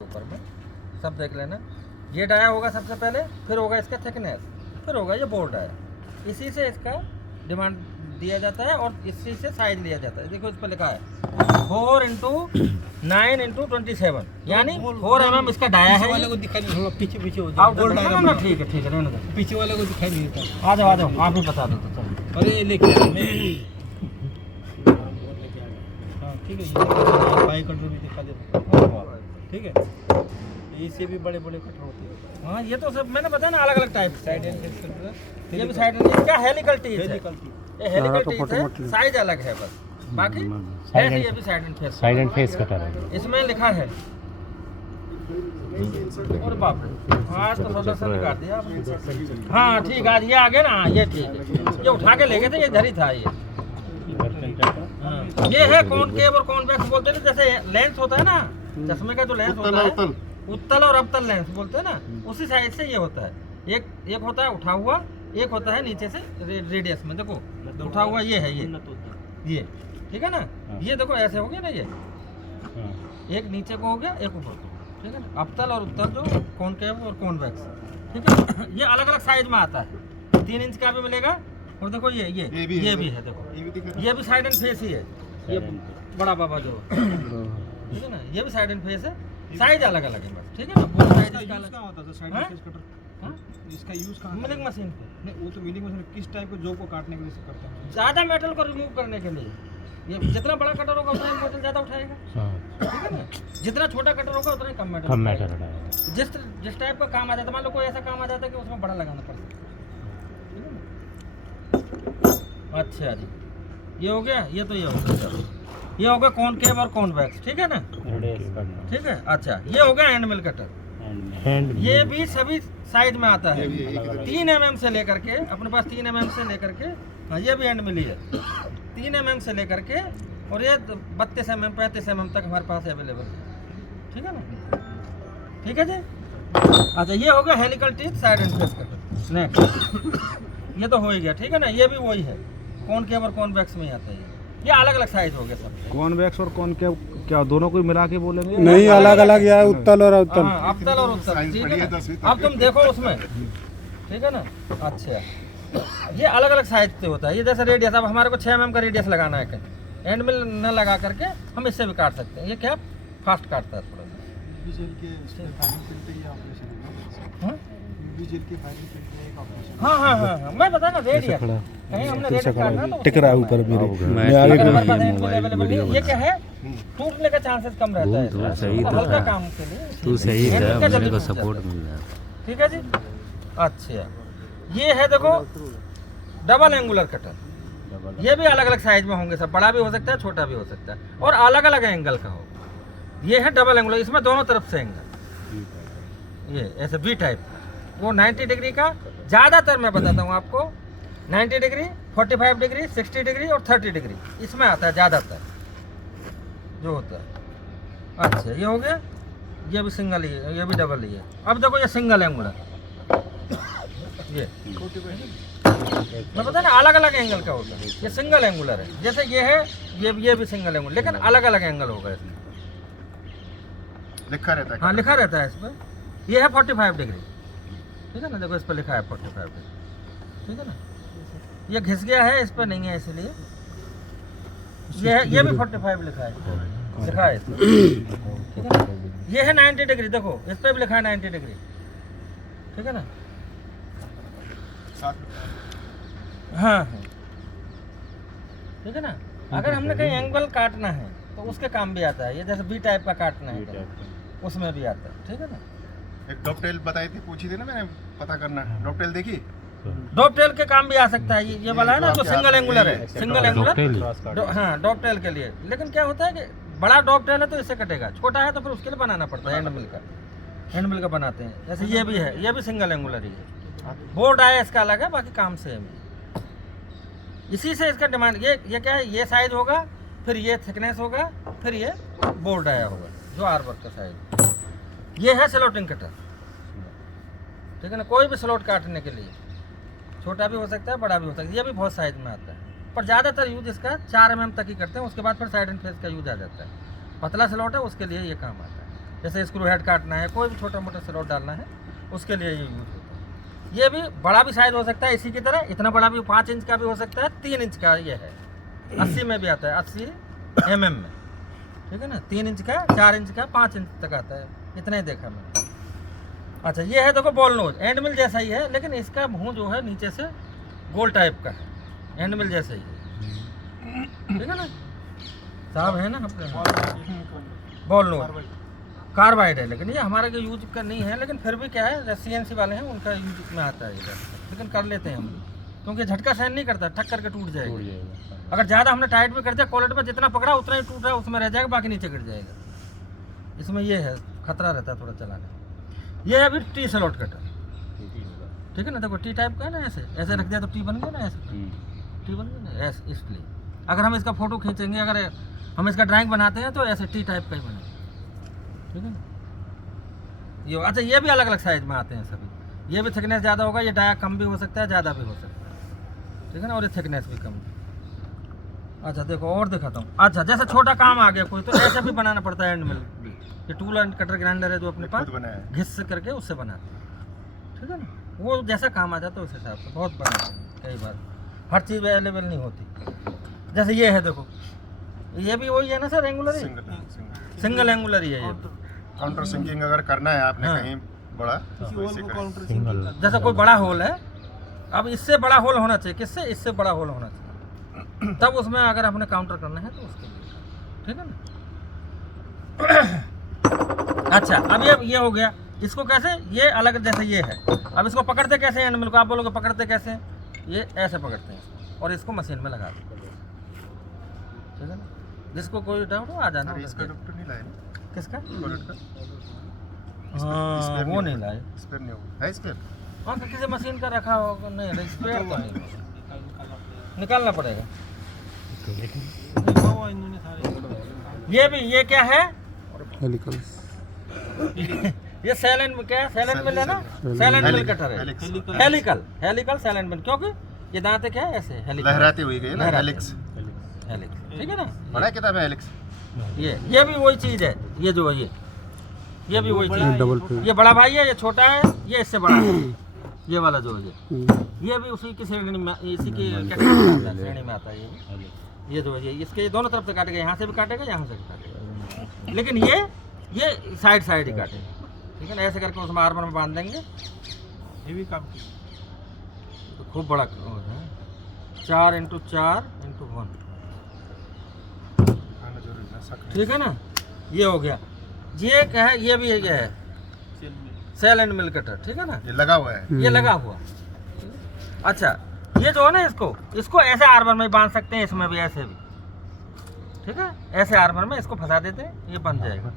ऊपर में सब देख लेना। ये डाया होगा सबसे पहले, फिर होगा इसका थिकनेस, फिर होगा ये बोर डाया। इसी से इसका डिमांड दिया जाता है और इसी से साइज लिया जाता है। देखो इस पर लिखा है 4x9x27, यानी 4 mm इसका डाया है। वाले को दिखाई नहीं, थोड़ा पीछे पीछे हो जाओ। ना ठीक है रहने दो। पीछे वाले को दिखाई नहीं देता। आ जाओ आप ही बता दो तो चलो। अरे लेके आ मैं। हाँ ठीक है, ये बाई कटर भी दिखा दे। ठीक है, इससे भी बड़े बड़े कटर होते हैं। हाँ ये तो सब मैंने बताया ना, अलग अलग टाइप साइड एंड कटर, ये भी साइड इसका हेलिकल टीथ है। Helical teeth. ये हेलिकल टीथ है, साइज अलग है बस, बाकी है ये भी साइड एंड फेस कटर है। इसमें लिखा है। और बाप रे, आज तो प्रदर्शन निकाल दिया आपने। हाँ ठीक है, आज ये आ गया ना, ये ठीक है। ये उठा के ले गए थे, ये इधर ही था ये। हाँ, ये है कॉनकेव और कॉन्वेक्स बोलते हैं। जैसे लेंस होता है ना चश्मे का, जो लेंस होता है उत्तल और अवतल लेंस बोलते हैं ना, उसी साइड से ये होता है। एक होता है उठा हुआ, एक होता है नीचे से रेडियस में। देखो उठा हुआ ये है, ये ठीक है ना। ये देखो ऐसे हो गया ना, ये एक नीचे को हो गया, एक ऊपर को, ठीक है ना। अवतल और उत्तल जो कॉनकेव और कॉन्वेक्स, ठीक है। ये अलग अलग साइज में आता है, 3 इंच का भी मिलेगा। और देखो ये भी है, देखो ये भी साइड एंड फेस ही है। ये बड़ा बाबा जो, ठीक है ना, ये भी साइड एंड फेस है। साइज अलग अलग है बस, ठीक है ना। वो साइज इसका अलग होता था साइड हाँ? Face cutter. हाँ? इसका यूज कहाँ मिलिंग मशीन पे नहीं, वो तो मिलिंग मशीन किस टाइप के जॉब को काटने के लिए से करते हैं? ज़्यादा मेटल को रिमूव करने के लिए। ये जितना बड़ा कटर होगा उतना ही मेटल ज़्यादा उठाएगा, ठीक है ना। जितना छोटा कटर होगा उतना ही कम मेटल उठाएगा। जिस टाइप का काम आ जाता है, मान लो कोई ऐसा काम आ जाता है कि उसमें बड़ा लगाना पड़ता है, ठीक है ना। अच्छा जी, ये हो गया। ये तो ये हो गया, चलो ये हो गया कॉनकेव और कॉन्वेक्स, ठीक है ना। ठीक है, अच्छा ये हो गया हैंड मिल कटर। ये भी सभी साइज में आता है, 3 mm से लेकर के, अपने पास 3 mm से लेकर के, हाँ ये भी हैंड मिली है, 3 mm से लेकर के, और ये 32 mm 35 mm तक हमारे पास अवेलेबल है, ठीक है ना। ठीक है जी। अच्छा ये हो गया helical teeth side and face cutter. Next ये तो हो ही गया, ठीक है ना। ये भी वही है, कॉनकेव और कॉन्वेक्स में ही आता है। ये अलग अलग साइज हो गया सब। कॉन्वेक्स और कॉनकेव क्या दोनों को मिला के बोलेंगे? नहीं, अलग अलग या उत्तल और अवतल। हाँ, अवतल और उत्तल, ठीक है ना। अब तुम देखो उसमें, ठीक है ना। अच्छा ये अलग अलग साइज से होता है। ये जैसे रेडियस, अब हमारे को 6 mm का रेडियस लगाना है कहीं, एंड मिल न लगा करके हम इससे भी काट सकते हैं। ये क्या फास्ट काटता है थोड़ा सा। हाँ, मैं बता ना रेडियस, कहीं हमने रेडियस काटना तो टिक रहा है ऊपर मेरे। अगर हमारे पास एंड मिल अवेलेबल नहीं है, ये क्या है, टूटने का चांसेस कम रहता है। सही तो हल्का काम के लिए तू सही एंड था, मिल का मेरे जल्दी को टूट जाता सपोर्ट है। मिल रहा है। ठीक है जी। अच्छा ये है देखो डबल एंगुलर कटर। ये भी अलग अलग साइज में होंगे सब, बड़ा भी हो सकता है, छोटा भी हो सकता है, और अलग अलग एंगल का हो। ये है डबल एंगुलर, इसमें दोनों तरफ से एंगल, ये ऐसे वी टाइप। वो 90 डिग्री का, ज़्यादातर मैं बताता हूँ आपको, 90 डिग्री, 45 डिग्री, 60 डिग्री और 30 डिग्री इसमें आता है ज़्यादातर जो होता है। अच्छा ये हो गया, ये भी सिंगल ही है, ये भी डबल ही है। अब देखो ये सिंगल एंगुलर, ये मैं बता ना अलग अलग एंगल का होता है। ये सिंगल एंगुलर है, जैसे ये है, ये भी सिंगल एंगुलर, लेकिन अलग अलग एंगल होगा इसमें, लिखा रहता है। हाँ लिखा रहता है इस पर। ये है 45 डिग्री, ठीक है ना। देखो इस पर लिखा है 45 डिग्री, ठीक है ना। ये घिस गया है, इस पर नहीं है इसलिए। ये भी 45 लिखा है इस पर, ठीक है ना। ये है 90 डिग्री, देखो इस पर भी लिखा है 90 डिग्री, ठीक है ना। हाँ ठीक है ना। अगर हमने कहीं एंगल काटना है तो उसके काम भी आता है। ये जैसे बी टाइप का काटना है तो उसमें भी आता है, ठीक है ना। एक डॉपटेल बताई थी, पूछी थी ना मैंने, पता करना है। डॉपटेल देखी, डॉपटेल के काम भी आ सकता है। ये वाला है ना जो सिंगल एंगुलर है, सिंगल एंगुलर, हाँ डॉपटेल के लिए। लेकिन क्या होता है कि बड़ा डॉपटेल है तो इससे कटेगा, छोटा है तो फिर उसके लिए बनाना पड़ता है हैंड मिल का बनाते हैं। जैसे ये भी है, ये भी सिंगल एंगुलर ही है। बोर्ड आया इसका अलग है, बाकी काम सेम है। इसी से इसका डिमांड, ये क्या है, ये साइज होगा, फिर ये थिकनेस होगा, फिर ये बोर्ड आया होगा जो आर वर्क का साइज। ये है स्लॉटिंग कटर, ठीक है ना। कोई भी स्लॉट काटने के लिए, छोटा भी हो सकता है, बड़ा भी हो सकता है। ये भी बहुत साइज में आता है, पर ज़्यादातर यूज इसका 4 mm तक ही करते हैं। उसके बाद फिर साइड एंड फेस का यूज आ जाता है। पतला स्लॉट है उसके लिए ये काम आता है। जैसे स्क्रू हेड काटना है, कोई भी छोटा मोटा स्लॉट डालना है, उसके लिए ये यूज होता है। ये भी बड़ा भी साइज हो सकता है इसी की तरह, इतना बड़ा भी 5 इंच का भी हो सकता है, 3 इंच का ये है, 80 में भी आता है, 80 mm में, ठीक है ना, 3 इंच का, 4 इंच का, 5 इंच तक आता है, इतना ही देखा मैंने। अच्छा ये है देखो बॉल नोज, एंड मिल जैसा ही है, लेकिन इसका मुंह जो है नीचे से गोल टाइप का है, एंड मिल जैसा ही है, ठीक है ना साहब, है ना अपने बॉल नोज कार्बाइड है, लेकिन ये हमारे के यूज का नहीं है, लेकिन फिर भी क्या है CNC वाले हैं उनका यूज में आता है ये, लेकिन कर लेते हैं हम, क्योंकि झटका सहन नहीं करता, ठक करके टूट जाएगा। अगर ज़्यादा हमने टाइट भी कर दिया, कॉलर पर जितना पकड़ा उतना ही टूट रहा है, उसमें रह जाएगा, बाकी नीचे गिर जाएगा। इसमें ये है खतरा रहता है थोड़ा चलाने। ये है अभी टी स्लॉट कटर, ठीक है ना, देखो टी टाइप का है ना, ऐसे ऐसे रख दिया तो टी बन गया ना, ऐसे टी बन गया ना, ऐसे। इसलिए अगर हम इसका फोटो खींचेंगे, अगर हम इसका ड्राइंग बनाते हैं तो ऐसे टी टाइप का ही बनेगा, ठीक है ना। ये अच्छा ये भी अलग अलग साइज में आते हैं सभी, ये भी थिकनेस ज़्यादा होगा, ये डाया कम भी हो सकता है, ज़्यादा भी हो सकता है, ठीक है ना, और ये थिकनेस भी कम। अच्छा देखो और दिखाता हूँ। अच्छा जैसे छोटा काम आ गया कोई, तो ऐसा भी बनाना पड़ता है एंड मिल भी। ये टूल एंड कटर ग्राइंडर है जो अपने पास, घिस करके उससे बनाते हैं, ठीक है ना, वो जैसा काम आ जाता है उस हिसाब से बहुत बनाते हैं। कई बार हर चीज़ अवेलेबल नहीं होती। जैसे ये है देखो, ये भी वही है ना सर, एंगुलर ही, सिंगल एंगुलर ही है ये। काउंटर सिंकिंग अगर करना है आपने हाँ। कहीं बड़ा, जैसा कोई बड़ा होल है, अब इससे बड़ा होल होना चाहिए, किससे, इससे बड़ा होल होना चाहिए, तब उसमें अगर आपने काउंटर करना है तो उसके लिए, ठीक है ना। अच्छा अब ये हो गया, इसको कैसे, ये अलग जैसे ये है, अब इसको पकड़ते कैसे एंड मिल को, आप बोलोगे पकड़ते कैसे, ये ऐसे पकड़ते हैं इसको, और इसको मशीन में लगा देते हैं, ठीक है ना। जिसको कोई डाउट हो आ जाना। इसका डॉक्टर नहीं लाए किसका, बुलेट का? हाँ वो नहीं लाए, स्पेयर नहीं होगा, है स्पेयर? हाँ तो किसी मशीन का रखा होगा, नहीं स्पेयर तो नहीं, निकालना पड़ेगा। ये क्या है, हेलिकल ये सैलेंट में, क्या है सैलेंट मिल है ना, सैलेंट मिल कटर है, हेलिकल सैलेंट मिल, क्योंकि ये दांत क्या है ऐसे हेलिकल लहराती हुई गई ना, हेलिक्स। ठीक है ना, बड़ा किताब है हेलिक्स। ये भी वही चीज है, ये जो है ये भी वही चीज है, डबल पे ये बड़ा भाई है, ये छोटा है, ये इससे बड़ा है, ये वाला जो है ये भी उसी की श्रेणी में, इसी की श्रेणी में आता है। ये जो है इसके दोनों तरफ से काटेगा, यहाँ से भी काटेगा, यहाँ से भी काटेगा, लेकिन ये साइड ही काटेगा, ठीक है ना। ऐसे करके उसमें आर्मर में बांध देंगे, ये भी काम तो खूब बड़ा है, 4x4x1, ठीक है ना। ये हो गया, ये क्या है, ये भी है सेल एंड मिल कटर, ठीक है ना, ये लगा हुआ है, ये लगा हुआ। अच्छा ये जो है ना, इसको ऐसे आर्मर में बांध सकते हैं, इसमें भी ऐसे भी, ठीक है, ऐसे आर्मर में इसको फंसा देते हैं, ये बन जाएगा।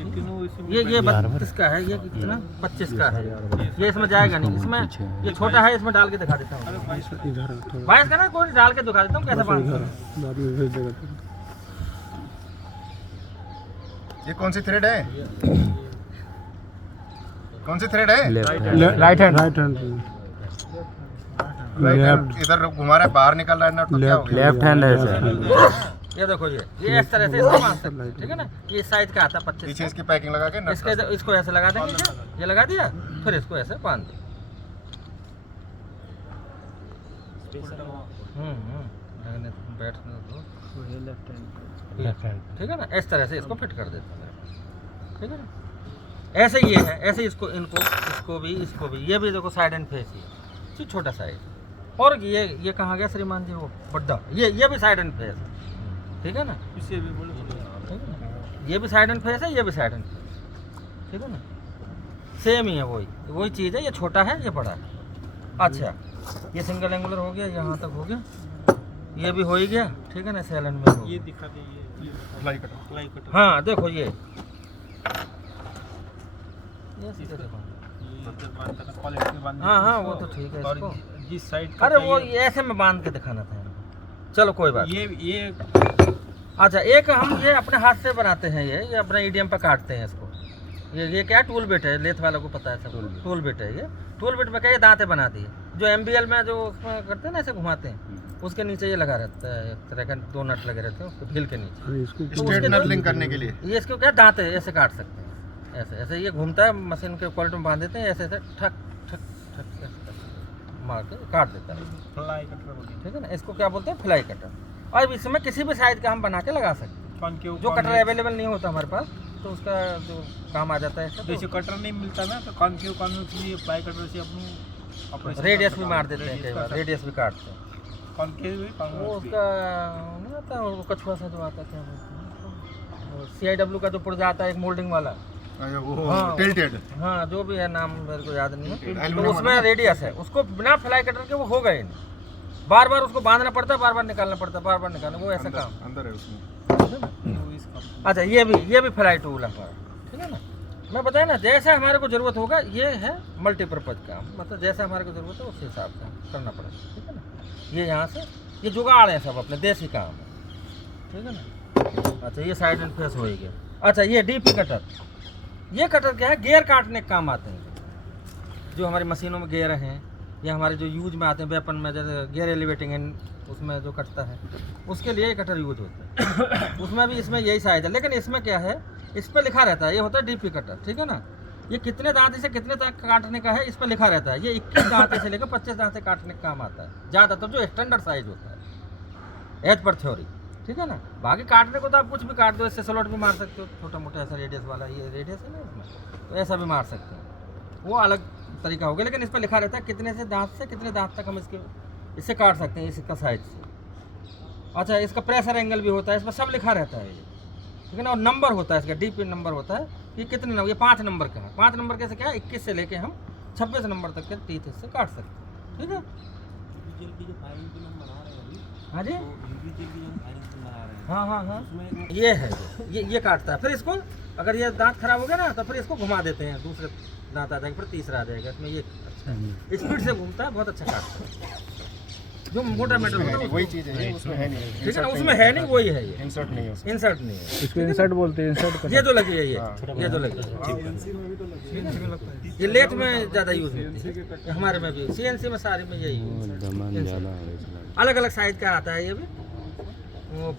ये 32 का है, ये कितना 25 का है, ये इसमें जाएगा नहीं, इसमें ये छोटा है, इसमें डाल के दिखा देता हूँ, 22 का ना, कोई डाल के दिखा देता हूँ कैसे बांधते हैं। ये कौन सी थ्रेड है, कौन सी थ्रेड है? राइट हैंड इधर घुमा रहा है, बाहर निकल रहा है ना, तो क्या हो गया? लेफ्ट हैंड है सर। ये देखो ये इस तरह से इसको बांध सकते हैं, ठीक है ना। ये साइज का आता है 25, पीछे इसकी पैकिंग लगा के नट इसको ऐसे लगा देंगे, ये लगा दिया, फिर इसको ऐसे बांध दिया। बैठने दो, ठीक है ना, इस तरह से इसको फिट कर देते हैं, ठीक है ना। ऐसे ये है, ऐसे इसको भी ये भी देखो साइड एंड फेस, ये छोटा साइज, और ये कहाँ गया श्रीमान जी, वो बड्डा, ये भी साइड एंड फेस, ठीक है ना, इसे भी बोलो, ये भी साइड एंड फेस है, ये भी साइड एंड फेस, ठीक है ना, सेम ही है, वही चीज़ है, ये छोटा है, ये बड़ा है। अच्छा ये सिंगल एंगुलर हो गया, यहाँ तक हो गया, ये भी हो ही गया, ठीक है ना, सेल एंड में ये दिखा दे, ये फ्लाई कटर। हाँ देखो ये इधर बांधता था, क्वालिटी में बांधने हाँ वो तो ठीक है, और इसको जिस साइड अरे वो ऐसे में बांध के दिखाना था इनको। चलो कोई बात, ये अच्छा एक हम ये अपने हाथ से बनाते हैं, ये अपने ईडीएम पे काटते हैं इसको। ये क्या टूल बिट है, लेथ वालों को पता है सब, टूल बिट है ये। टूल बिट में क्या, ये दांतें बनाती है, जो एमबीएल में जो उसमें करते हैं ना, ऐसे घुमाते हैं, उसके नीचे ये लगा रहता है, एक तरह का 2 नट लगे रहते हैं उसके ढील के नीचे। स्ट्रेट नटलिंग करने के लिए ये इसको क्या दांत है, ऐसे काट सकते हैं, ऐसे ऐसे ये घूमता है, मशीन के क्वालिटी में बांध देते हैं, ऐसे ऐसे ठक ठक ठक ऐसे मार के काट देता है, फ्लाई कटर बोलते हैं। ठीक है ना। इसको क्या बोलते हैं, फ्लाई कटर। और इसमें किसी भी साइज का हम बना के लगा सकते हैं। कॉनकेव जो कटर अवेलेबल नहीं होता हमारे पास तो उसका जो काम आ जाता है ऐसे, जैसे कटर नहीं मिलता ना तो कॉनकेव कॉन्वेक्स में फ्लाई कटर से अपनी ऑपरेशन रेडियस भी मार देते हैं, कई बार रेडियस भी काटते हैं। कॉनकेव भी वो कॉन्वेक्स भी। उसका नहीं आता, वो कछुआ सा जो आता है, क्या बोलते हैं, CIW का जो पुर्जा आता है एक मोल्डिंग वाला, वो हाँ। टिल्टेड हाँ जो भी है नाम मेरे को याद नहीं है, तो एल्यूमिनियम उसमें रेडियस है, उसको बिना फ्लाई कटर के वो होगा ही नहीं, बार बार उसको बांधना पड़ता है, बार बार निकालना पड़ता है, बार बार निकालना, वो ऐसा काम। अंदर है उसमें। वो इसका अच्छा ये भी फ्लाई टूल है हमारा, ठीक है ना। मैं बताया ना, जैसा हमारे को ज़रूरत होगा, ये है मल्टीपर्पज़ काम, मतलब जैसा हमारे को ज़रूरत है उस हिसाब से करना पड़ेगा, ठीक है ना। ये यहाँ से ये जुगाड़ है, सब अपने देसी काम है, ठीक है ना। अच्छा ये साइड एंड फेस हो ही गया। अच्छा ये DP कटर, ये कटर क्या है, गियर काटने के काम आते हैं, जो हमारी मशीनों में गियर हैं या हमारे जो यूज में आते हैं वेपन में, जैसे गियर एलिवेटिंग है उसमें जो कटता है, उसके लिए ये कटर यूज होता है। उसमें भी इसमें यही साइज है, लेकिन इसमें क्या है, इस पर लिखा रहता है, ये होता है DP कटर, ठीक है ना। ये कितने दांते से कितने तक काटने का है इस पर लिखा रहता है। ये 21 दांते से लेकर 25 दांते काटने का काम आता है, ज़्यादातर जो स्टैंडर्ड साइज होता है एज पर थ्योरी, ठीक है ना। बाकी काटने को तो आप कुछ भी काट दो, इससे स्लॉट भी मार सकते हो, छोटा मोटा ऐसा रेडियस वाला, ये रेडियस है ना इसमें, तो ऐसा भी मार सकते हो, वो अलग तरीका होगा। लेकिन इस पर लिखा रहता है कितने से कितने दांत तक हम इससे काट सकते हैं, इसका साइज से। अच्छा इसका प्रेशर एंगल भी होता है, इसमें सब लिखा रहता है ये, ठीक है ना। और नंबर होता है इसका, DP नंबर होता है, ये कितने नंबर, ये 5 नंबर का है। 5 नंबर कैसे क्या है, 21 से लेके हम 26 नंबर तक के टीथ इससे काट सकते हैं, ठीक है। हाँ जी, हाँ हाँ हाँ, ये है, ये काटता है। फिर इसको अगर ये दांत खराब हो गया ना तो फिर इसको घुमा देते हैं, दूसरे दांत आ जाएगा, फिर तीसरा आ जाएगा। इसमें ये अच्छा है, स्पीड से घूमता है, बहुत अच्छा काटता है। जो मोटा मेटल होता है वही चीज है ये, उसमें है नहीं, ठीक है ना, उसमें है नहीं, वही है ये, इंसर्ट नहीं है उसमें। इंसर्ट नहीं है। इसको इंसर्ट बोलते हैं, इंसर्ट ये जो लगी है ये जो लगी है, ये लेथ में ज़्यादा यूज होती है, हमारे में भी CNC में सारे में यही अलग अलग साइज का आता है। ये भी वो